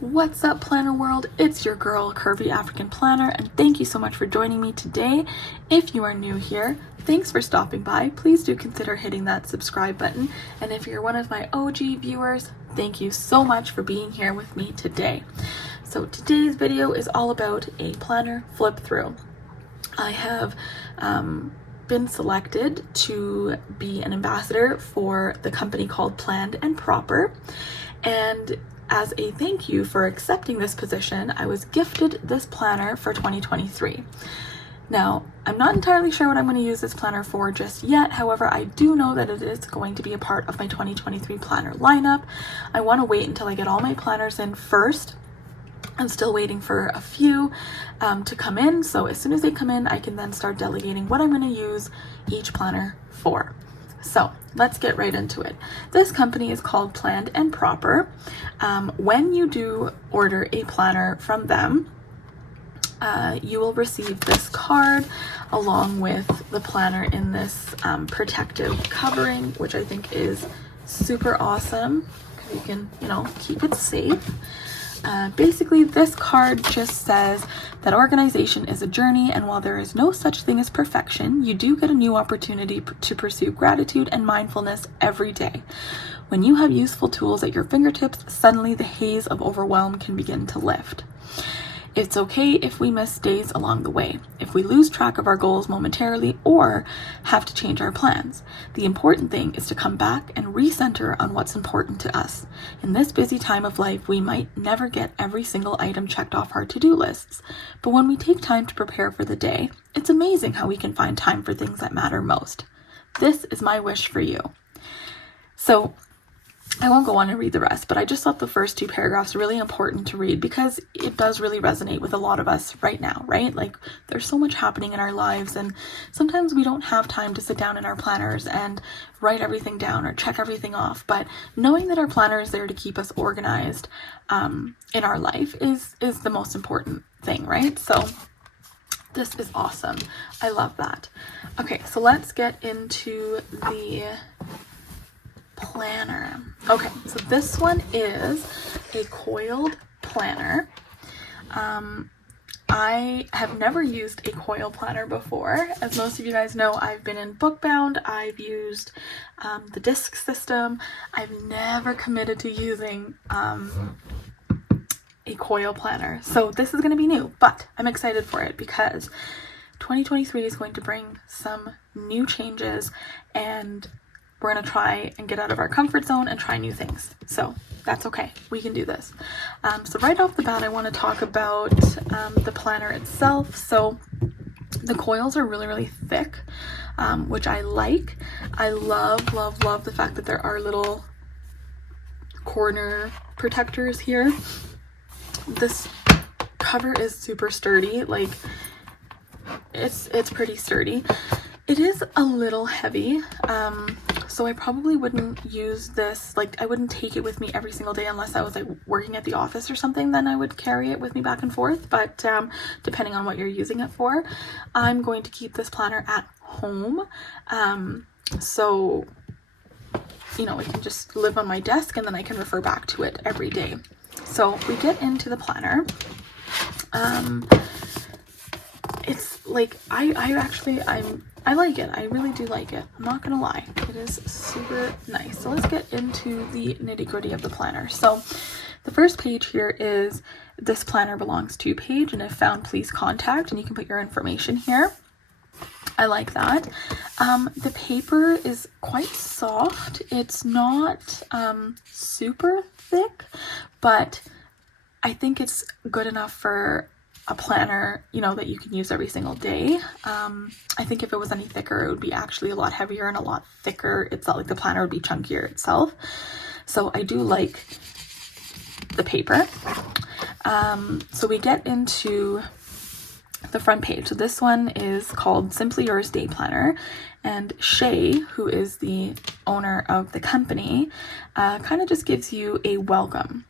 What's up, planner world? It's your girl, Curvy African Planner, and thank you so much for joining me today. If you are new here, thanks for stopping by. Please do consider hitting that subscribe button, and if you're one of my OG viewers, thank you so much for being here with me today. So today's video is all about a planner flip through. I have been selected to be an ambassador for the company called Planned and Proper, and as a thank you for accepting this position, I was gifted this planner for 2023. Now, I'm not entirely sure what I'm going to use this planner for just yet. However, I do know that it is going to be a part of my 2023 planner lineup. I want to wait until I get all my planners in first. I'm still waiting for a few to come in. So as soon as they come in, I can then start delegating what I'm going to use each planner for. So let's get right into it. This company is called Planned and Proper. When you do order a planner from them, you will receive this card along with the planner in this protective covering, which I think is super awesome because you can, keep it safe. Basically, this card just says that organization is a journey, and while there is no such thing as perfection, you do get a new opportunity to pursue gratitude and mindfulness every day. When you have useful tools at your fingertips, suddenly the haze of overwhelm can begin to lift. It's okay if we miss days along the way, if we lose track of our goals momentarily or have to change our plans. The important thing is to come back and recenter on what's important to us. In this busy time of life, we might never get every single item checked off our to-do lists, but when we take time to prepare for the day, it's amazing how we can find time for things that matter most. This is my wish for you. So, I won't go on and read the rest, but I just thought the first two paragraphs really important to read because it does really resonate with a lot of us right now, right? Like there's so much happening in our lives, and sometimes we don't have time to sit down in our planners and write everything down or check everything off. But knowing that our planner is there to keep us organized in our life is the most important thing, right? So this is awesome. I love that. Okay, so let's get into the planner. Okay, so this one is a coiled planner. I have never used a coil planner before. As most of you guys know, I've been in Bookbound. I've used the disc system. I've never committed to using a coil planner. So this is going to be new, but I'm excited for it because 2023 is going to bring some new changes, and we're going to try and get out of our comfort zone and try new things. So that's okay. We can do this. So right off the bat, I want to talk about the planner itself. So the coils are really, really thick, which I like. I love, love, love the fact that there are little corner protectors here. This cover is super sturdy. Like it's pretty sturdy. It is a little heavy, so I probably wouldn't use this, I wouldn't take it with me every single day unless I was working at the office or something. Then I would carry it with me back and forth, but depending on what you're using it for. I'm going to keep this planner at home, so it can just live on my desk and then I can refer back to it every day. So we get into the planner. It's I like it. I really do like it. I'm not gonna lie. It is super nice. So let's get into the nitty-gritty of the planner. So the first page here is this planner belongs to page, and if found, please contact, and you can put your information here. I like that. The paper is quite soft. It's not super thick, but I think it's good enough for a planner, that you can use every single day. I think if it was any thicker, it would be actually a lot heavier and a lot thicker. It's not like the planner would be chunkier itself. So I do like the paper. So we get into the front page. So this one is called Simply Yours Day Planner, and Shay, who is the owner of the company, kind of just gives you a welcome.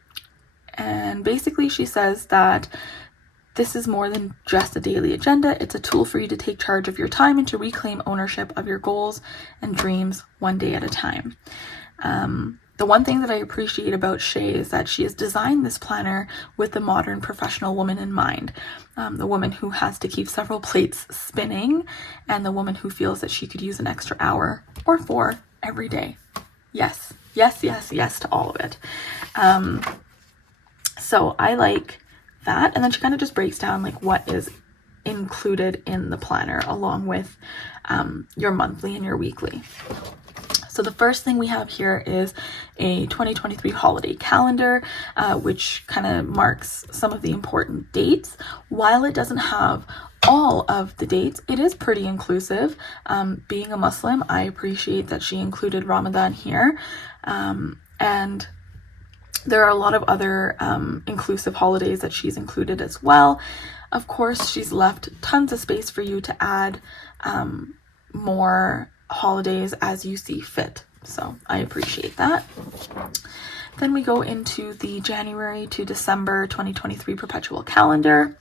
And basically she says that this is more than just a daily agenda. It's a tool for you to take charge of your time and to reclaim ownership of your goals and dreams one day at a time. The one thing that I appreciate about Shay is that she has designed this planner with the modern professional woman in mind. The woman who has to keep several plates spinning, and the woman who feels that she could use an extra hour or 4 every day. Yes, yes, yes, yes to all of it. So I like that. And then she kind of just breaks down like what is included in the planner along with your monthly and your weekly. So the first thing we have here is a 2023 holiday calendar, which kind of marks some of the important dates. While it doesn't have all of the dates, it is pretty inclusive. Being a Muslim, I appreciate that she included Ramadan here. And there are a lot of other inclusive holidays that she's included as well. Of course, she's left tons of space for you to add more holidays as you see fit. So I appreciate that. Then we go into the January to December 2023 perpetual calendar.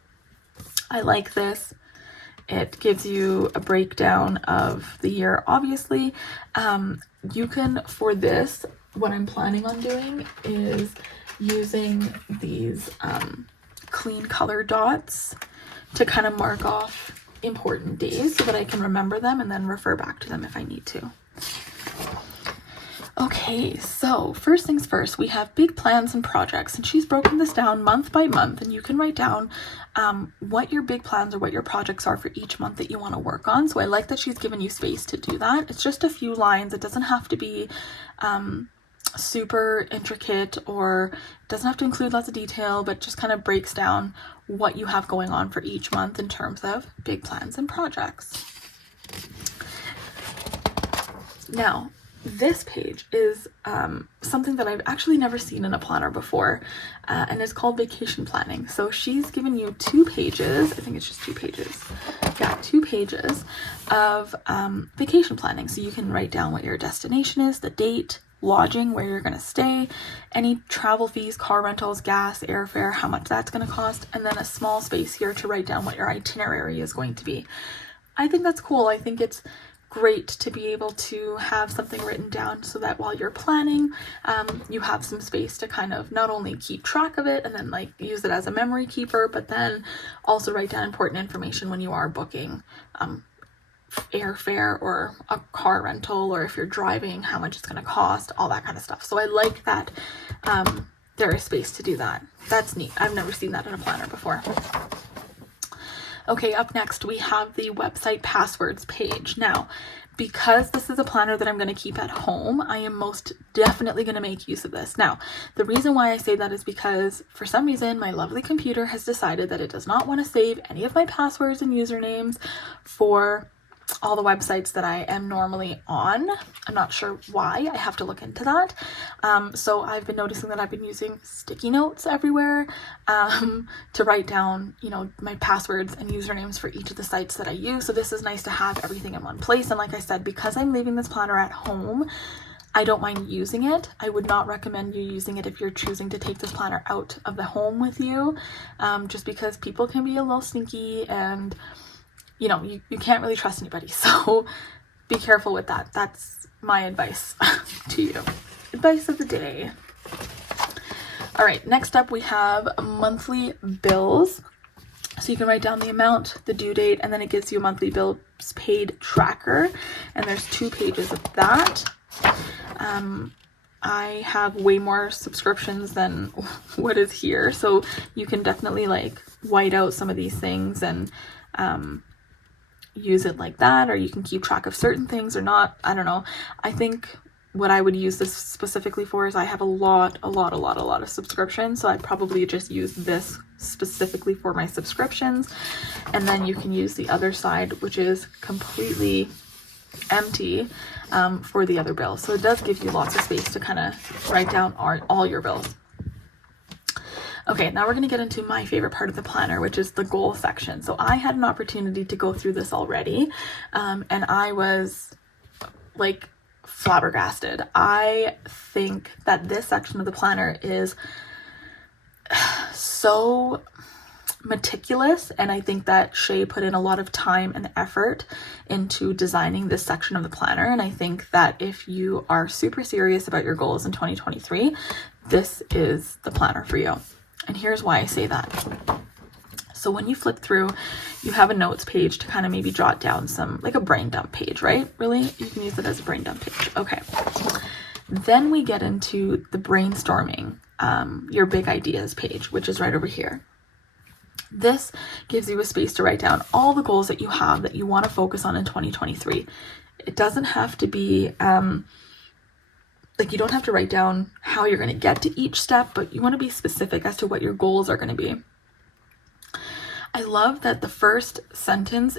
I like this. It gives you a breakdown of the year, obviously. You can, for this, what I'm planning on doing is using these clean color dots to kind of mark off important days so that I can remember them and then refer back to them if I need to. Okay, so first things first, we have big plans and projects, and she's broken this down month by month, and you can write down what your big plans or what your projects are for each month that you want to work on. So I like that she's given you space to do that. It's just a few lines. It doesn't have to be super intricate, or doesn't have to include lots of detail, but just kind of breaks down what you have going on for each month in terms of big plans and projects. Now, this page is something that I've actually never seen in a planner before, and it's called vacation planning. So she's given you 2 pages, I think it's just 2 pages, yeah, 2 pages of vacation planning. So you can write down what your destination is, the date, lodging, where you're going to stay, any travel fees, car rentals, gas, airfare, how much that's going to cost, and then a small space here to write down what your itinerary is going to be. I think that's cool. I think it's great to be able to have something written down so that while you're planning, you have some space to kind of not only keep track of it and then like use it as a memory keeper, but then also write down important information when you are booking airfare or a car rental, or if you're driving, how much it's going to cost, all that kind of stuff. So I like that there is space to do that. That's neat. I've never seen that in a planner before. Okay, up next we have the website passwords page. Now, because this is a planner that I'm going to keep at home, I am most definitely going to make use of this. Now, the reason why I say that is because for some reason my lovely computer has decided that it does not want to save any of my passwords and usernames for all the websites that I am normally on. I'm not sure why. I have to look into that. So I've been noticing that I've been using sticky notes everywhere to write down, you know, my passwords and usernames for each of the sites that I use. So this is nice to have everything in one place. And like I said, because I'm leaving this planner at home, I don't mind using it. I would not recommend you using it if you're choosing to take this planner out of the home with you, just because people can be a little sneaky and you know, you can't really trust anybody. So be careful with that. That's my advice to you. Advice of the day. All right, next up we have monthly bills. So you can write down the amount, the due date, and then it gives you a monthly bills paid tracker. And there's 2 pages of that. I have way more subscriptions than what is here. So you can definitely like white out some of these things and use it like that, or you can keep track of certain things or not. I don't know. I think what I would use this specifically for is I have a lot of subscriptions, so I'd probably just use this specifically for my subscriptions, and then you can use the other side, which is completely empty, for the other bills. So it does give you lots of space to kind of write down all your bills. Okay, now we're going to get into my favorite part of the planner, which is the goal section. So I had an opportunity to go through this already, and I was like flabbergasted. I think that this section of the planner is so meticulous, and I think that Shay put in a lot of time and effort into designing this section of the planner. And I think that if you are super serious about your goals in 2023, this is the planner for you. And here's why I say that. So when you flip through, you have a notes page to kind of maybe jot down some, like a brain dump page, right? Really? You can use it as a brain dump page. Okay. Then we get into the brainstorming, your big ideas page, which is right over here. This gives you a space to write down all the goals that you have that you want to focus on in 2023. It doesn't have to be, like, you don't have to write down how you're going to get to each step, but you want to be specific as to what your goals are going to be. I love that the first sentence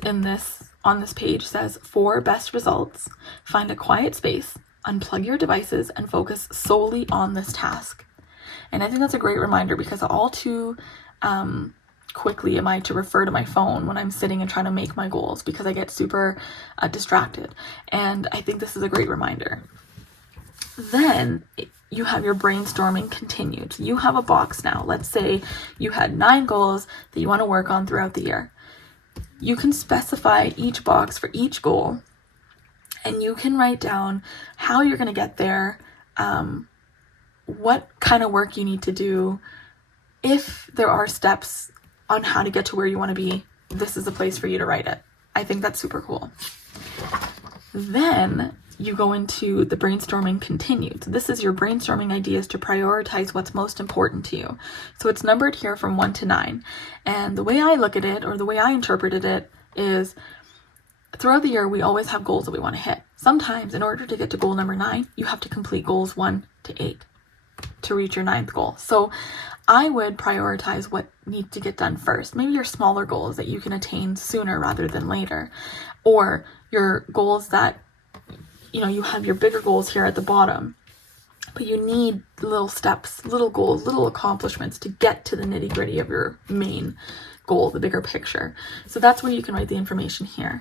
on this page says, for best results, find a quiet space, unplug your devices, and focus solely on this task. And I think that's a great reminder, because all too quickly am I to refer to my phone when I'm sitting and trying to make my goals, because I get super distracted. And I think this is a great reminder. Then you have your brainstorming continued. So you have a box now. Let's say you had 9 goals that you want to work on throughout the year. You can specify each box for each goal, and you can write down how you're going to get there, what kind of work you need to do. If there are steps on how to get to where you want to be, this is the place for you to write it. I think that's super cool. Then you go into the brainstorming continued. So this is your brainstorming ideas to prioritize what's most important to you. So it's numbered here from 1 to 9. And the way I look at it, or the way I interpreted it, is throughout the year, we always have goals that we want to hit. Sometimes in order to get to goal number 9, you have to complete goals 1 to 8 to reach your 9th goal. So I would prioritize what needs to get done first. Maybe your smaller goals that you can attain sooner rather than later, or your goals that, you have your bigger goals here at the bottom, but you need little steps, little goals, little accomplishments to get to the nitty gritty of your main goal, the bigger picture. So that's where you can write the information here.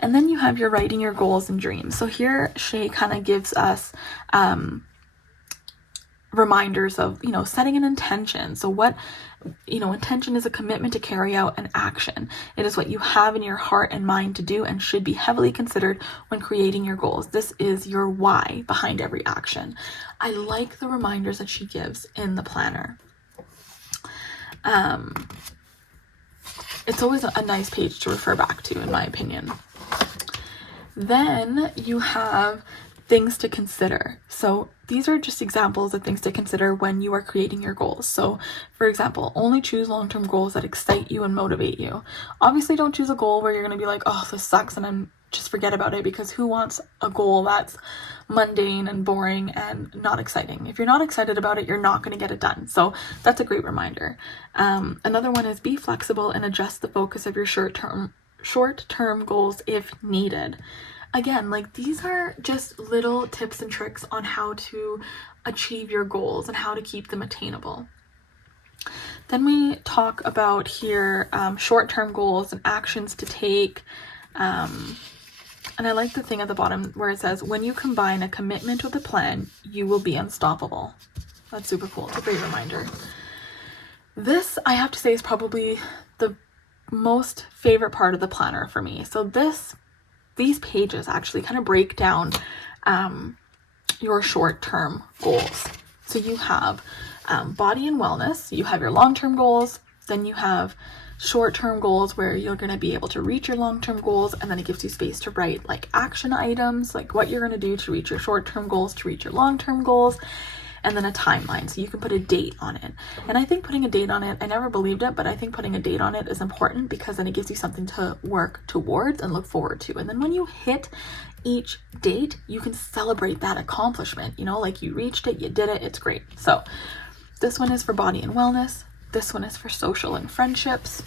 And then you have your writing your goals and dreams. So here Shay kind of gives us reminders of, setting an intention. So what, intention is a commitment to carry out an action. It is what you have in your heart and mind to do, and should be heavily considered when creating your goals. This is your why behind every action. I like the reminders that she gives in the planner. It's always a nice page to refer back to, in my opinion. Then you have things to consider. So these are just examples of things to consider when you are creating your goals. So for example, only choose long-term goals that excite you and motivate you. Obviously don't choose a goal where you're going to be like, oh, this sucks, and then just forget about it, because who wants a goal that's mundane and boring and not exciting? If you're not excited about it, you're not going to get it done. So that's a great reminder. Another one is be flexible and adjust the focus of your short-term goals if needed. Again, these are just little tips and tricks on how to achieve your goals and how to keep them attainable. Then we talk about here short-term goals and actions to take. And I like the thing at the bottom where it says, when you combine a commitment with a plan, you will be unstoppable. That's super cool. It's a great reminder. This, I have to say, is probably the most favorite part of the planner for me. So these pages actually kind of break down your short-term goals. So you have body and wellness, you have your long-term goals, then you have short-term goals where you're going to be able to reach your long-term goals, and then it gives you space to write action items, what you're going to do to reach your short-term goals, to reach your long-term goals, and then a timeline, so you can put a date on it. And I think putting a date on it, I never believed it, but I think putting a date on it is important, because then it gives you something to work towards and look forward to. And then when you hit each date, you can celebrate that accomplishment, you reached it, you did it, it's great. So this one is for body and wellness. This one is for social and friendships.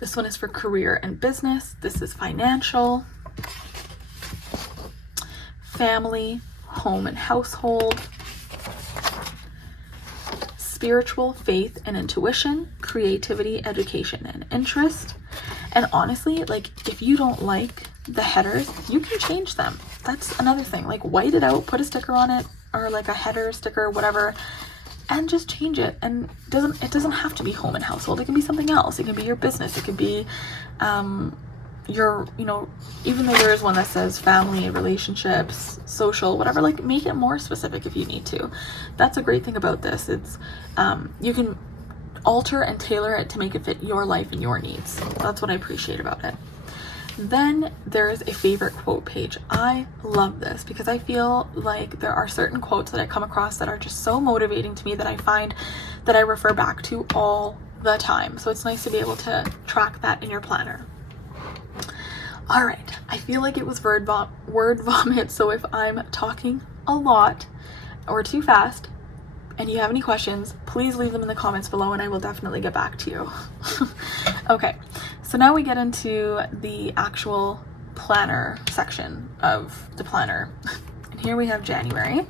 This one is for career and business. This is financial, family, home and household, spiritual, faith and intuition, creativity, education and interest. And honestly, if you don't like the headers, you can change them. That's another thing. White it out, put a sticker on it, or a header sticker, whatever. and just change it. And it doesn't have to be home and household. It can be something else. It can be your business. It could be your, you know, even though there is one that says family, relationships, social, whatever, like make it more specific if you need to. That's a great thing about this. It's you can alter and tailor it to make it fit your life and your needs. That's what I appreciate about it. Then there's a favorite quote page. I love this because I feel like there are certain quotes that I come across that are just so motivating to me that I find that I refer back to all the time. So it's nice to be able to track that in your planner. All right, I feel like it was word vomit, so if I'm talking a lot or too fast and you have any questions, please leave them in the comments below and I will definitely get back to you. Okay, so now we get into the actual planner section of the planner. And here we have January.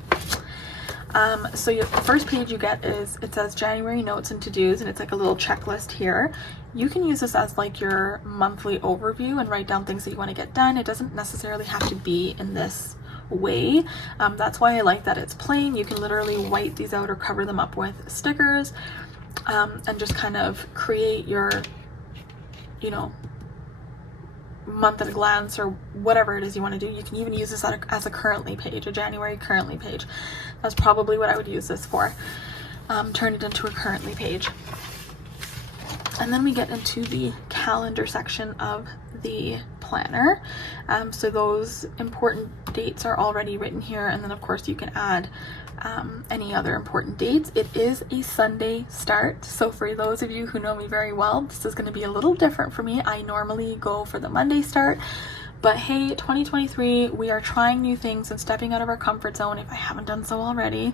So the first page you get is, it says January notes and to-dos, and it's like a little checklist here. You can use this as like your monthly overview and write down things that you want to get done. It doesn't necessarily have to be in this way. That's why I like that it's plain. You can literally white these out or cover them up with stickers, and just kind of create your, you know, month at a glance or whatever it is you want to do. You can even use this as a currently page, a January currently page. That's probably what I would use this for. Turn it into a currently page. And then we get into the calendar section of the planner. So those important dates are already written here, and then of course you can add any other important dates. It is a Sunday start, so for those of you who know me very well, this is going to be a little different for me. I normally go for the Monday start, but hey, 2023, we are trying new things and stepping out of our comfort zone if I haven't done so already.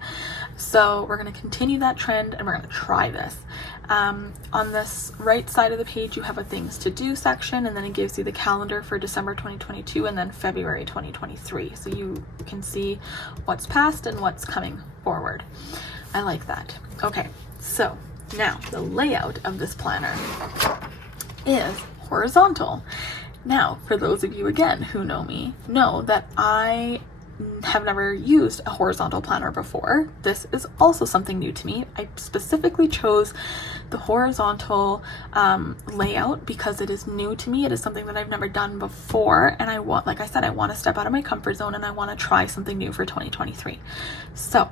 So we're going to continue that trend and we're going to try this. On this right side of the page, you have a things to do section, and then it gives you the calendar for December 2022 and then February 2023. So you can see what's past and what's coming forward. I like that. Okay, so now the layout of this planner is horizontal. Now, for those of you, again, who know me, know that I have never used a horizontal planner before. This is also something new to me. I specifically chose the horizontal layout because it is new to me. It is something that I've never done before, and I want, like I said, I want to step out of my comfort zone and I want to try something new for 2023. So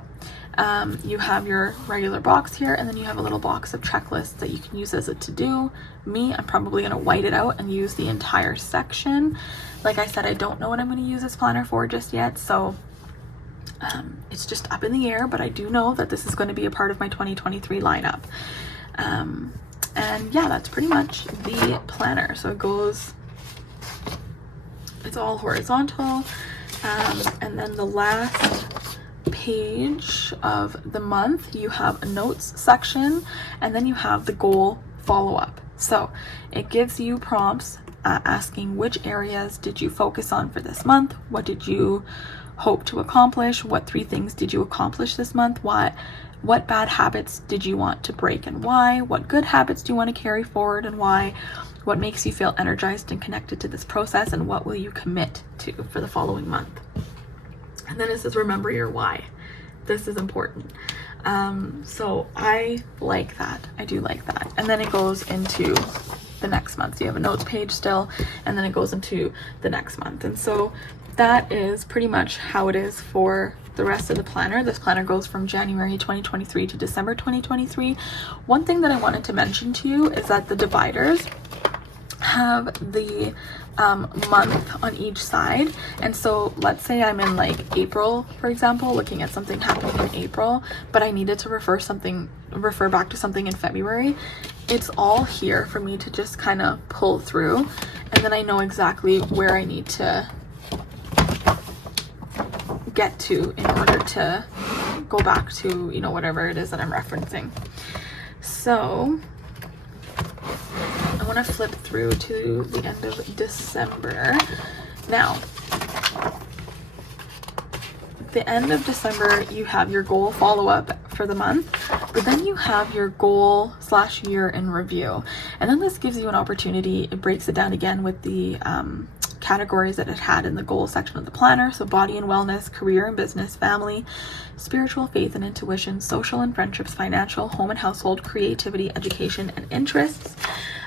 you have your regular box here, and then you have a little box of checklists that you can use as a to-do. Me, I'm probably going to white it out and use the entire section. Like I said, I don't know what I'm going to use this planner for just yet, so it's just up in the air, but I do know that this is going to be a part of my 2023 lineup. And yeah, that's pretty much the planner. So it's all horizontal, and then the last page of the month, you have a notes section, and then you have the goal follow-up. So it gives you prompts asking which areas did you focus on for this month, what did you hope to accomplish, what 3 things did you accomplish this month, what bad habits did you want to break and why, what good habits do you want to carry forward and why, what makes you feel energized and connected to this process, and what will you commit to for the following month. And then it says remember your why. This is important. So I like that. I do like that. And then it goes into the next month. So you have a notes page still, and then it goes into the next month. And so that is pretty much how it is for the rest of the planner. This planner goes from January 2023 to December 2023. One thing that I wanted to mention to you is that the dividers have the month on each side, and so let's say I'm in like April, for example, looking at something happening in April, but I needed to refer back to something in February. It's all here for me to just kind of pull through, and then I know exactly where I need to get to in order to go back to, you know, whatever it is that I'm referencing. So I want to flip through to the end of December. Now, the end of December, you have your goal follow-up for the month, but then you have your goal / year in review. And then this gives you an opportunity, it breaks it down again with the categories that it had in the goal section of the planner. So body and wellness, career and business, family, spiritual, faith and intuition, social and friendships, financial, home and household, creativity, education, and interests.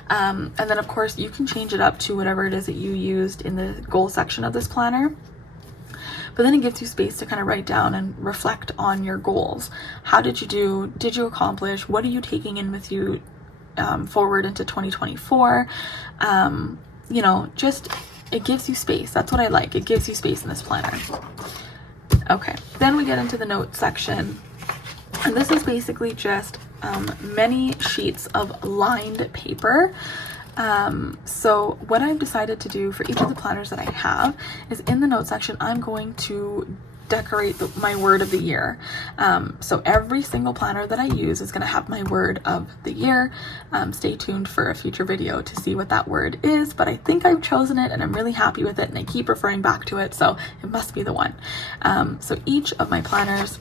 And then of course you can change it up to whatever it is that you used in the goal section of this planner. But then it gives you space to kind of write down and reflect on your goals. How did you do? Did you accomplish? What are you taking in with you forward into 2024? You know, just, it gives you space. That's what I like. It gives you space in this planner. Okay, then we get into the notes section. And this is basically just many sheets of lined paper. So what I've decided to do for each of the planners that I have is in the notes section, I'm going to decorate my word of the year. So every single planner that I use is going to have my word of the year. Stay tuned for a future video to see what that word is, but I think I've chosen it and I'm really happy with it and I keep referring back to it, so it must be the one. So each of my planners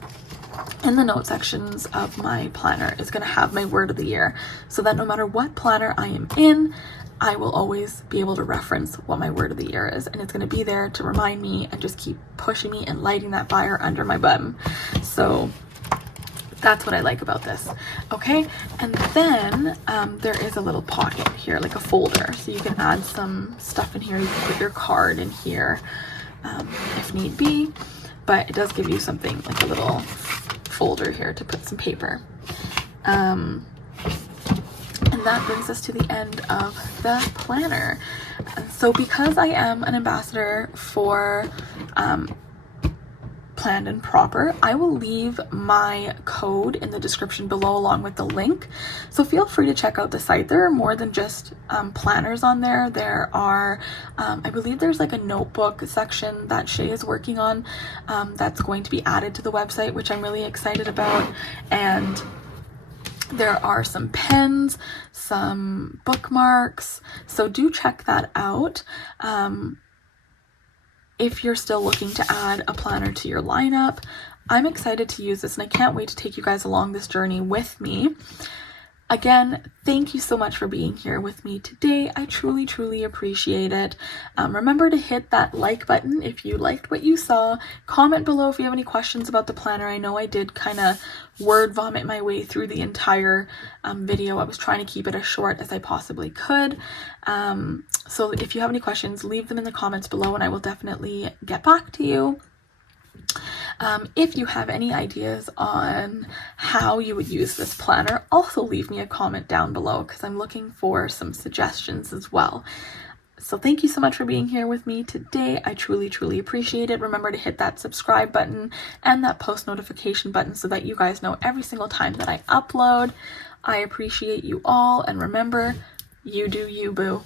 in the note sections of my planner is going to have my word of the year, so that no matter what planner I am in, I will always be able to reference what my word of the year is, and it's going to be there to remind me and just keep pushing me and lighting that fire under my bum. So that's what I like about this. Okay, and then there is a little pocket here, like a folder, so you can add some stuff in here. You can put your card in here if need be, but it does give you something like a little folder here to put some paper. And that brings us to the end of the planner. So because I am an ambassador for Planned and Proper, I will leave my code in the description below along with the link. So feel free to check out the site. There are more than just planners on there. There are, I believe there's like a notebook section that Shay is working on that's going to be added to the website, which I'm really excited about. And there are some pens, some bookmarks, so do check that out. If you're still looking to add a planner to your lineup, I'm excited to use this and I can't wait to take you guys along this journey with me. Again, thank you so much for being here with me today. I truly, truly appreciate it. Remember to hit that like button if you liked what you saw. Comment below if you have any questions about the planner. I know I did kind of word vomit my way through the entire video. I was trying to keep it as short as I possibly could. So if you have any questions, leave them in the comments below and I will definitely get back to you. If you have any ideas on how you would use this planner, also leave me a comment down below because I'm looking for some suggestions as well. So thank you so much for being here with me today. I truly, truly appreciate it. Remember to hit that subscribe button and that post notification button so that you guys know every single time that I upload. I appreciate you all, and remember, you do you, boo.